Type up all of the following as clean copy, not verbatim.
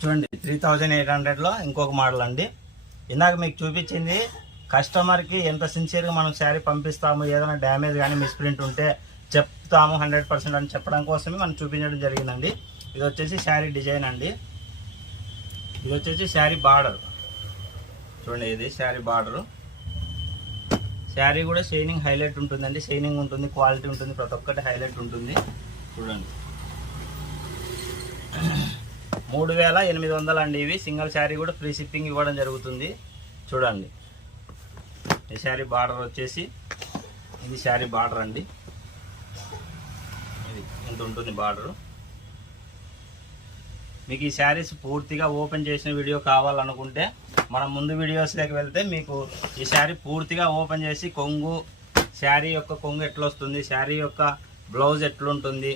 చూడండి 3800లో ఇంకొక మోడల్ అండి. ఇందాక మీకు చూపించింది కస్టమర్కి ఎంత సిన్సియర్గా మనం శారీ పంపిస్తాము, ఏదైనా డ్యామేజ్ కానీ మిస్ప్రింట్ ఉంటే చెప్తాము 100% అని చెప్పడం కోసమే మనం చూపించడం జరిగిందండి. ఇది వచ్చేసి శారీ డిజైన్ అండి. ఇది వచ్చేసి శారీ బార్డర్ చూడండి. ఇది శారీ బార్డరు. శారీ కూడా షైనింగ్ హైలైట్ ఉంటుందండి. షైనింగ్ ఉంటుంది, క్వాలిటీ ఉంటుంది, ప్రతి ఒక్కటి హైలైట్ ఉంటుంది. చూడండి 3800 అండి. ఇవి సింగిల్ శారీ కూడా ఫ్రీ షిప్పింగ్ ఇవ్వడం జరుగుతుంది. చూడండి ఈ శారీ బార్డర్ వచ్చేసి ఇది శారీ బార్డర్ అండి. ఇది ఇంత ఉంటుంది బార్డరు. మీకు ఈ శారీస్ పూర్తిగా ఓపెన్ చేసిన వీడియో కావాలనుకుంటే మనం ముందు వీడియోస్లోకి వెళ్తే మీకు ఈ శారీ పూర్తిగా ఓపెన్ చేసి కొంగు, శారీ యొక్క కొంగు ఎట్లా వస్తుంది, శారీ యొక్క బ్లౌజ్ ఎట్లుంటుంది,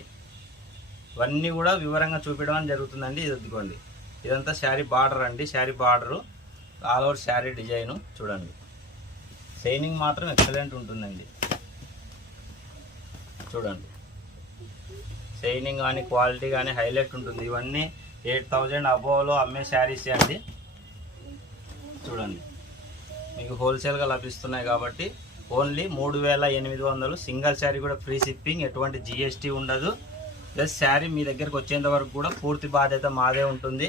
ఇవన్నీ కూడా వివరంగా చూపించడం జరుగుతుందండి. ఇది ఇదిగోండి, ఇదంతా శారీ బార్డర్ అండి. Sari border all over sari design. చూడండి షైనింగ్ మాత్రం ఎక్సలెంట్ ఉంటుందండి. చూడండి షైనింగ్ కానీ క్వాలిటీ కానీ హైలైట్ ఉంటుంది. ఇవన్నీ 8000 అబోవ్లో అమ్మే శారీస్ అండి. చూడండి మీకు హోల్సేల్గా లభిస్తున్నాయి కాబట్టి ఓన్లీ 3800. సింగిల్ శారీ కూడా ఫ్రీ షిప్పింగ్, ఎటువంటి జిఎస్టీ ఉండదు. ప్లస్ శారీ మీ దగ్గరకు వచ్చేంత వరకు కూడా పూర్తి బాధ్యత మాదే ఉంటుంది.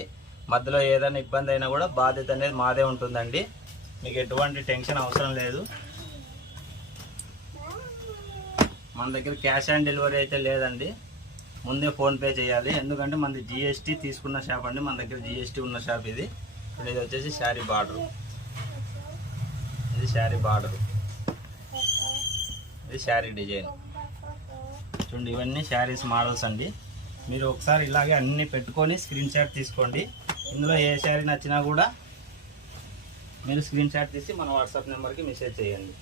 మధ్యలో ఏదైనా ఇబ్బంది అయినా కూడా బాధ్యత అనేది మాదే ఉంటుందండి. మీకు ఎటువంటి టెన్షన్ అవసరం లేదు. మన దగ్గర క్యాష్ ఆన్ డెలివరీ అయితే లేదండి, ముందే ఫోన్పే చేయాలి. ఎందుకంటే మనది జిఎస్టీ తీసుకున్న షాప్ అండి, మన దగ్గర జిఎస్టీ ఉన్న షాప్ ఇది. ఇప్పుడు ఇది వచ్చేసి శారీ బార్డరు. ఇది శారీ బార్డరు, ఇది శారీ డిజైన్. చూడండి ఇవన్నీ శారీస్ మోడల్స్ అండి. మీరు ఒకసారి ఇలాగే అన్నీ పెట్టుకొని స్క్రీన్ షాట్ తీసుకోండి. ఇందులో ఏ శారీ నచ్చినా కూడా మీరు స్క్రీన్ షాట్ తీసి మన వాట్సాప్ నెంబర్కి మెసేజ్ చేయండి.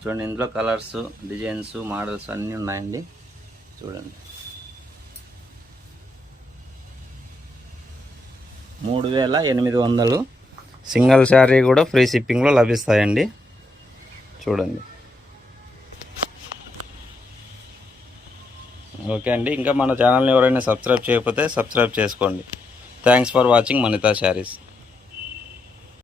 చూడండి ఇందులో కలర్స్, డిజైన్స్, మోడల్స్ అన్నీ ఉన్నాయండి. చూడండి 3800 సింగిల్ శారీ కూడా ఫ్రీ షిప్పింగ్లో లభిస్తాయండి. చూడండి ఓకే అండి. ఇంకా మన ఛానల్ని ఎవరైనా సబ్స్క్రైబ్ చేయకపోతే సబ్స్క్రైబ్ చేసుకోండి. Thanks for watching Manitha saris.